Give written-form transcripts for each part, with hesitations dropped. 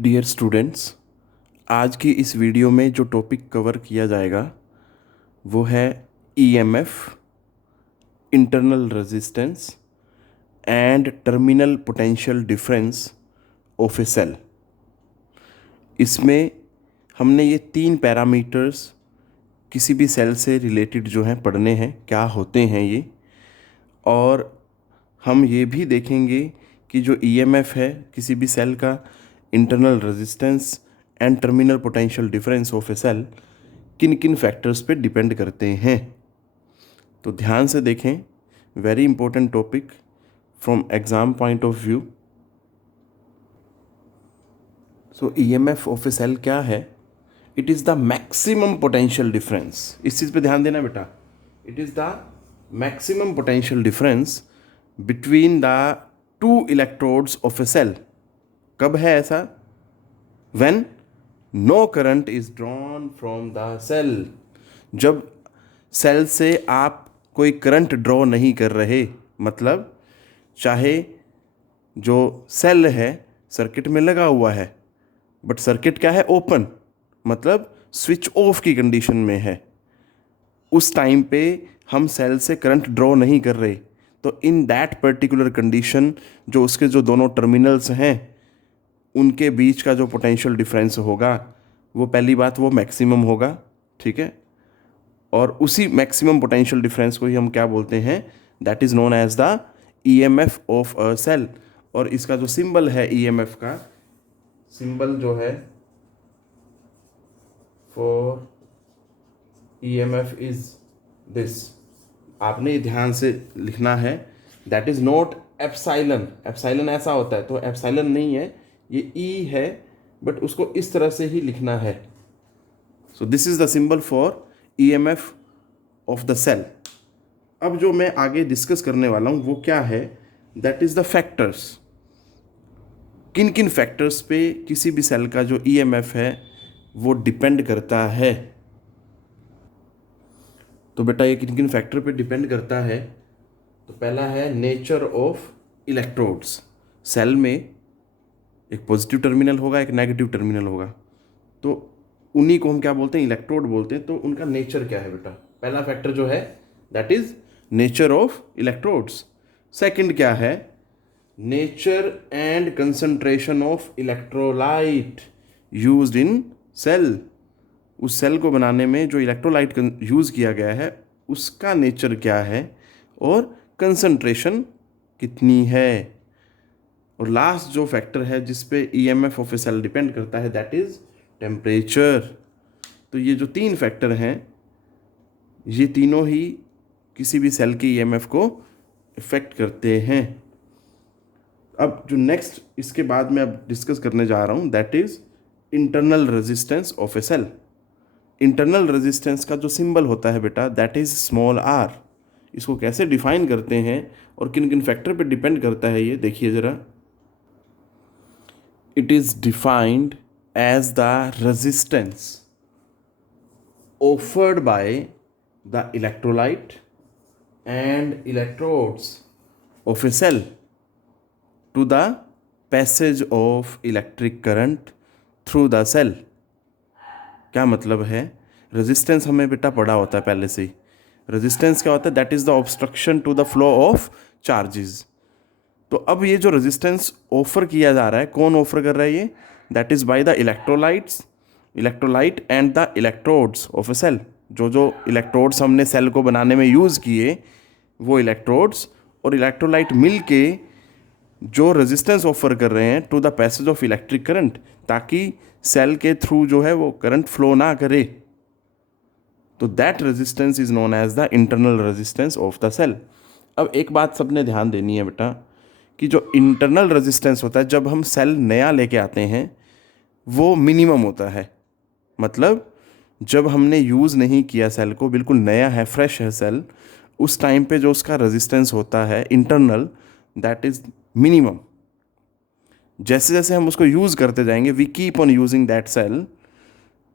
Dear students, आज की इस वीडियो में जो टॉपिक कवर किया जाएगा वो है EMF, internal resistance and terminal potential difference of a cell. इसमें हमने ये तीन पैरामीटर्स किसी भी सेल से रिलेटेड जो हैं पढ़ने हैं, क्या होते हैं ये, और हम ये भी देखेंगे कि जो ईएमएफ है किसी भी सेल का, internal resistance and terminal potential difference of a cell किन किन फैक्टर्स पे डिपेंड करते हैं। तो ध्यान से देखें, very important topic from exam point of view. So EMF of a cell क्या है? It is the maximum potential difference. इस चीज़ पे ध्यान देना बेटा। It is the maximum potential difference between the two electrodes of a cell. कब है ऐसा? When no current is drawn from the cell. जब सेल से आप कोई करंट ड्रॉ नहीं कर रहे, मतलब चाहे जो सेल है सर्किट में लगा हुआ है, बट सर्किट क्या है? ओपन, मतलब स्विच ऑफ की कंडीशन में है। उस टाइम पे हम सेल से करंट ड्रॉ नहीं कर रहे, तो इन दैट पर्टिकुलर कंडीशन जो उसके जो दोनों टर्मिनल्स हैं उनके बीच का जो पोटेंशियल डिफरेंस होगा वो, पहली बात, वो मैक्सिमम होगा, ठीक है। और उसी मैक्सिमम पोटेंशियल डिफरेंस को ही हम क्या बोलते हैं? That is known as the EMF of a cell. और इसका जो सिंबल है ईएमएफ का, सिंबल जो है फॉर ईएमएफ इज दिस। आपने ध्यान से लिखना है, that is not epsilon. Epsilon ऐसा होता है, तो एप्साइलन नहीं है, ये ई है, बट उसको इस तरह से ही लिखना है। So this is the symbol for EMF of the cell. अब जो मैं आगे डिस्कस करने वाला हूँ वो क्या है? That is the factors. किन किन फैक्टर्स पे किसी भी सेल का जो ईएमएफ है वो डिपेंड करता है। तो बेटा ये किन किन फैक्टर पे डिपेंड करता है? तो पहला है नेचर ऑफ इलेक्ट्रोड्स। सेल में एक पॉजिटिव टर्मिनल होगा, एक नेगेटिव टर्मिनल होगा, तो उन्हीं को हम क्या बोलते हैं? इलेक्ट्रोड बोलते हैं। तो उनका नेचर क्या है बेटा? पहला फैक्टर जो है that is nature of electrodes. Second क्या है? Nature and concentration of electrolyte used in cell. उस सेल को बनाने में जो इलेक्ट्रोलाइट यूज़ किया गया है उसका नेचर क्या है और कंसंट्रेशन कितनी है। और लास्ट जो फैक्टर है जिस पे EMF of a cell depend करता है दैट इज़ टेम्परेचर। तो ये जो तीन फैक्टर हैं ये तीनों ही किसी भी सेल के ईएमएफ को इफेक्ट करते हैं। अब जो नेक्स्ट इसके बाद मैं अब डिस्कस करने जा रहा हूँ that is internal resistance of a cell. Internal resistance का जो सिंबल होता है बेटा दैट इज़ स्मॉल आर। इसको कैसे डिफाइन करते हैं और किन किन फैक्टर पे डिपेंड करता है ये देखिए ज़रा। It is defined as the resistance offered by the electrolyte and electrodes of a cell to the passage of electric current through the cell. क्या मतलब है? रेजिस्टेंस हमें बेटा पढ़ा होता है पहले से ही। रेजिस्टेंस क्या होता है? That is the obstruction to the flow of charges. तो अब ये जो रेजिस्टेंस ऑफर किया जा रहा है, कौन ऑफर कर रहा है ये? That is by the electrolyte and the electrodes of a cell. जो जो इलेक्ट्रोड्स हमने सेल को बनाने में यूज़ किए वो इलेक्ट्रोड्स और इलेक्ट्रोलाइट मिल के जो रेजिस्टेंस ऑफर कर रहे हैं to the passage of electric current, ताकि सेल के थ्रू जो है वो करंट फ्लो ना करे। तो that resistance is known as the internal resistance of the cell. अब एक बात सबने ध्यान देनी है बेटा कि जो इंटरनल रेजिस्टेंस होता है जब हम सेल नया लेके आते हैं वो मिनिमम होता है। मतलब जब हमने यूज़ नहीं किया सेल को, बिल्कुल नया है, फ्रेश है सेल, उस टाइम पे जो उसका रेजिस्टेंस होता है इंटरनल दैट इज़ मिनिमम। जैसे जैसे हम उसको यूज़ करते जाएंगे, we keep on using that cell,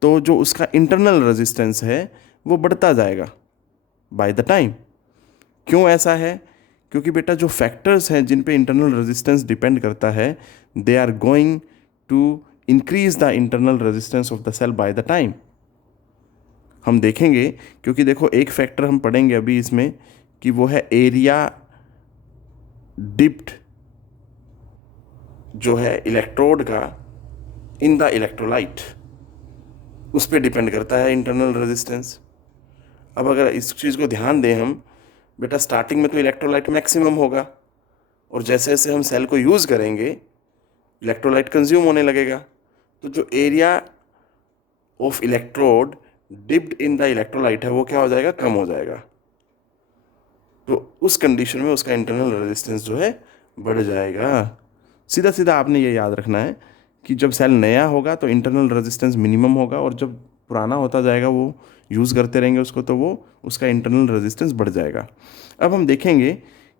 तो जो उसका इंटरनल रेजिस्टेंस है वो बढ़ता जाएगा बाय द टाइम। क्यों ऐसा है? क्योंकि बेटा जो फैक्टर्स हैं जिन पे इंटरनल रेजिस्टेंस डिपेंड करता है they are going to increase the internal resistance of the cell by the time. हम देखेंगे, क्योंकि देखो एक फैक्टर हम पढ़ेंगे अभी इसमें कि वो है एरिया डिप्ड जो है इलेक्ट्रोड का इन द इलेक्ट्रोलाइट, उस पर डिपेंड करता है इंटरनल रेजिस्टेंस। अब अगर इस चीज़ को ध्यान दें हम, बेटा स्टार्टिंग में तो इलेक्ट्रोलाइट मैक्सिमम होगा, और जैसे जैसे हम सेल को यूज़ करेंगे इलेक्ट्रोलाइट कंज्यूम होने लगेगा, तो जो area of electrode dipped in the electrolyte है वो क्या हो जाएगा, कम हो जाएगा। तो उस कंडीशन में उसका इंटरनल रेजिस्टेंस जो है बढ़ जाएगा। सीधा सीधा आपने ये याद रखना है कि जब सेल नया होगा तो इंटरनल रेजिस्टेंस मिनिमम होगा, और जब पुराना होता जाएगा वो यूज़ करते रहेंगे उसको, तो वो उसका इंटरनल रेजिस्टेंस बढ़ जाएगा। अब हम देखेंगे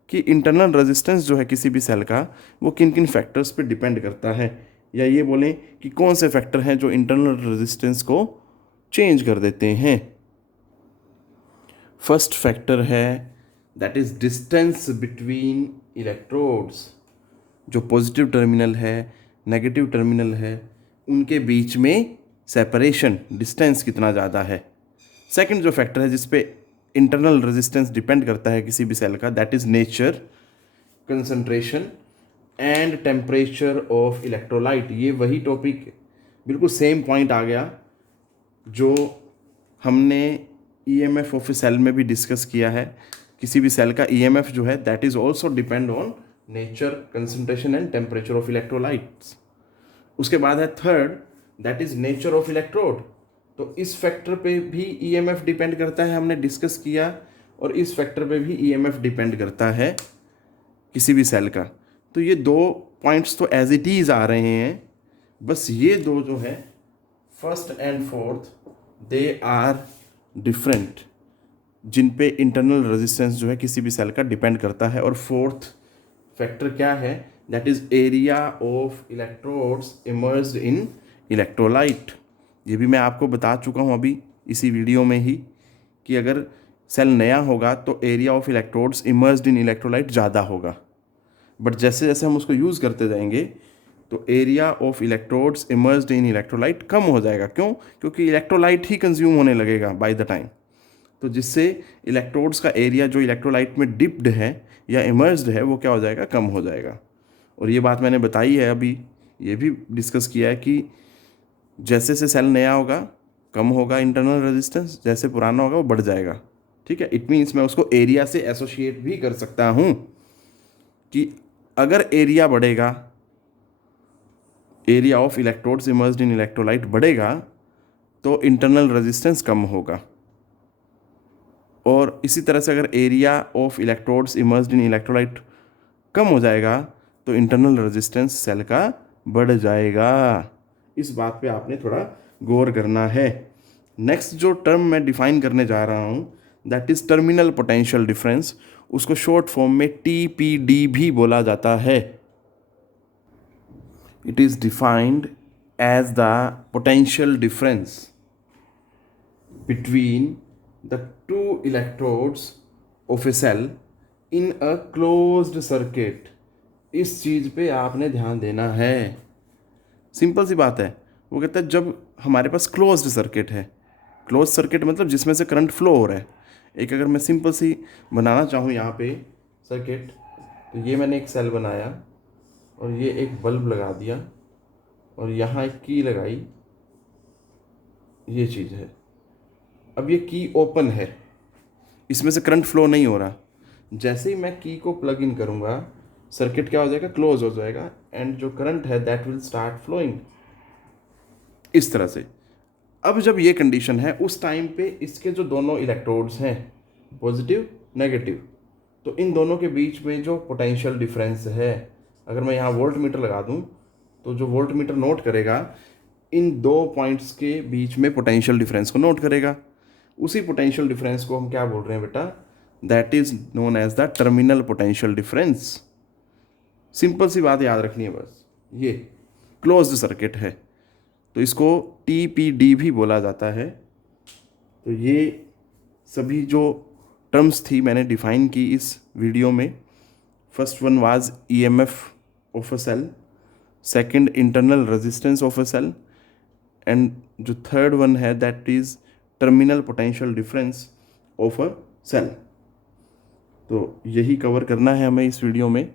कि इंटरनल रेजिस्टेंस जो है किसी भी सेल का वो किन किन फैक्टर्स पे डिपेंड करता है, या ये बोलें कि कौन से फैक्टर हैं जो इंटरनल रेजिस्टेंस को चेंज कर देते हैं। फर्स्ट फैक्टर है that is distance between electrodes. जो पॉजिटिव टर्मिनल है, नेगेटिव टर्मिनल है, उनके बीच में सेपरेशन, डिस्टेंस कितना ज़्यादा है। सेकंड जो फैक्टर है जिस पे इंटरनल रेजिस्टेंस डिपेंड करता है किसी भी सेल का, that is nature, concentration and temperature of electrolyte. ये वही टॉपिक, बिल्कुल सेम पॉइंट आ गया जो हमने ईएमएफ ऑफ ए सेल में भी डिस्कस किया है। किसी भी सेल का ईएमएफ जो है that is also depend on nature, concentration and temperature of electrolytes. उसके बाद है third, that is nature of electrode. तो इस फैक्टर पे भी ईएमएफ डिपेंड करता है, हमने डिस्कस किया, और इस फैक्टर पे भी ईएमएफ डिपेंड करता है किसी भी सेल का। तो ये दो पॉइंट्स तो एज इट इज आ रहे हैं, बस ये दो जो है first and fourth they are different, जिन पे इंटरनल रेजिस्टेंस जो है किसी भी सेल का डिपेंड करता है। और फोर्थ फैक्टर क्या है, that is area of electrodes immersed in electrolyte. ये भी मैं आपको बता चुका हूँ अभी इसी वीडियो में ही कि अगर सेल नया होगा तो area of electrodes immersed in electrolyte ज़्यादा होगा, बट जैसे जैसे हम उसको यूज़ करते जाएंगे तो area of electrodes immersed in electrolyte कम हो जाएगा। क्यों? क्योंकि इलेक्ट्रोलाइट ही कंज्यूम होने लगेगा बाय द टाइम, तो जिससे इलेक्ट्रोड्स का एरिया जो इलेक्ट्रोलाइट में डिप्ड है या इमर्स्ड है वो क्या हो जाएगा, कम हो जाएगा। और ये बात मैंने बताई है अभी, ये भी डिस्कस किया है कि जैसे से सेल नया होगा कम होगा इंटरनल रेजिस्टेंस, जैसे पुराना होगा वो बढ़ जाएगा। ठीक है, इट मीन्स मैं उसको एरिया से एसोसिएट भी कर सकता हूँ कि अगर एरिया बढ़ेगा, area of electrodes immersed in electrolyte बढ़ेगा तो इंटरनल रेजिस्टेंस कम होगा, और इसी तरह से अगर area of electrodes immersed in electrolyte कम हो जाएगा तो इंटरनल रेजिस्टेंस सेल का बढ़ जाएगा। इस बात पे आपने थोड़ा गौर करना है। नेक्स्ट जो टर्म मैं डिफाइन करने जा रहा हूँ that is terminal potential difference. उसको शॉर्ट फॉर्म में टीपीडी भी बोला जाता है। It is defined as the potential difference between the two electrodes of a cell in a closed circuit। इस चीज़ पे आपने ध्यान देना है। सिंपल सी बात है, वो कहता है जब हमारे पास क्लोज्ड सर्किट है, क्लोज सर्किट मतलब जिसमें से करंट फ्लो हो रहा है। एक अगर मैं सिंपल सी बनाना चाहूँ यहाँ पे सर्किट, तो ये मैंने एक सेल बनाया और ये एक बल्ब लगा दिया और यहाँ एक की लगाई, ये चीज़ है। अब ये की ओपन है, इसमें से करंट फ्लो नहीं हो रहा। जैसे ही मैं की को प्लग इन करूँगा सर्किट क्या हो जाएगा, क्लोज हो जाएगा, एंड जो करंट है दैट विल स्टार्ट फ्लोइंग इस तरह से। अब जब ये कंडीशन है उस टाइम पे इसके जो दोनों इलेक्ट्रोड्स हैं पॉजिटिव नेगेटिव, तो इन दोनों के बीच में जो पोटेंशियल डिफरेंस है, अगर मैं यहाँ वोल्ट मीटर लगा दूँ तो जो वोल्ट मीटर नोट करेगा इन दो पॉइंट्स के बीच में पोटेंशियल डिफरेंस को नोट करेगा। उसी पोटेंशियल डिफरेंस को हम क्या बोल रहे हैं बेटा, that is known as the terminal potential difference. Simple सी बात याद रखनी है बस, ये क्लोज्ड सर्किट है तो इसको टीपीडी भी बोला जाता है। तो ये सभी जो टर्म्स थी मैंने डिफाइन की इस वीडियो में। First one was EMF of a cell, second internal resistance of a cell, and जो थर्ड वन है that is terminal potential difference of a cell. तो यही कवर करना है हमें इस वीडियो में।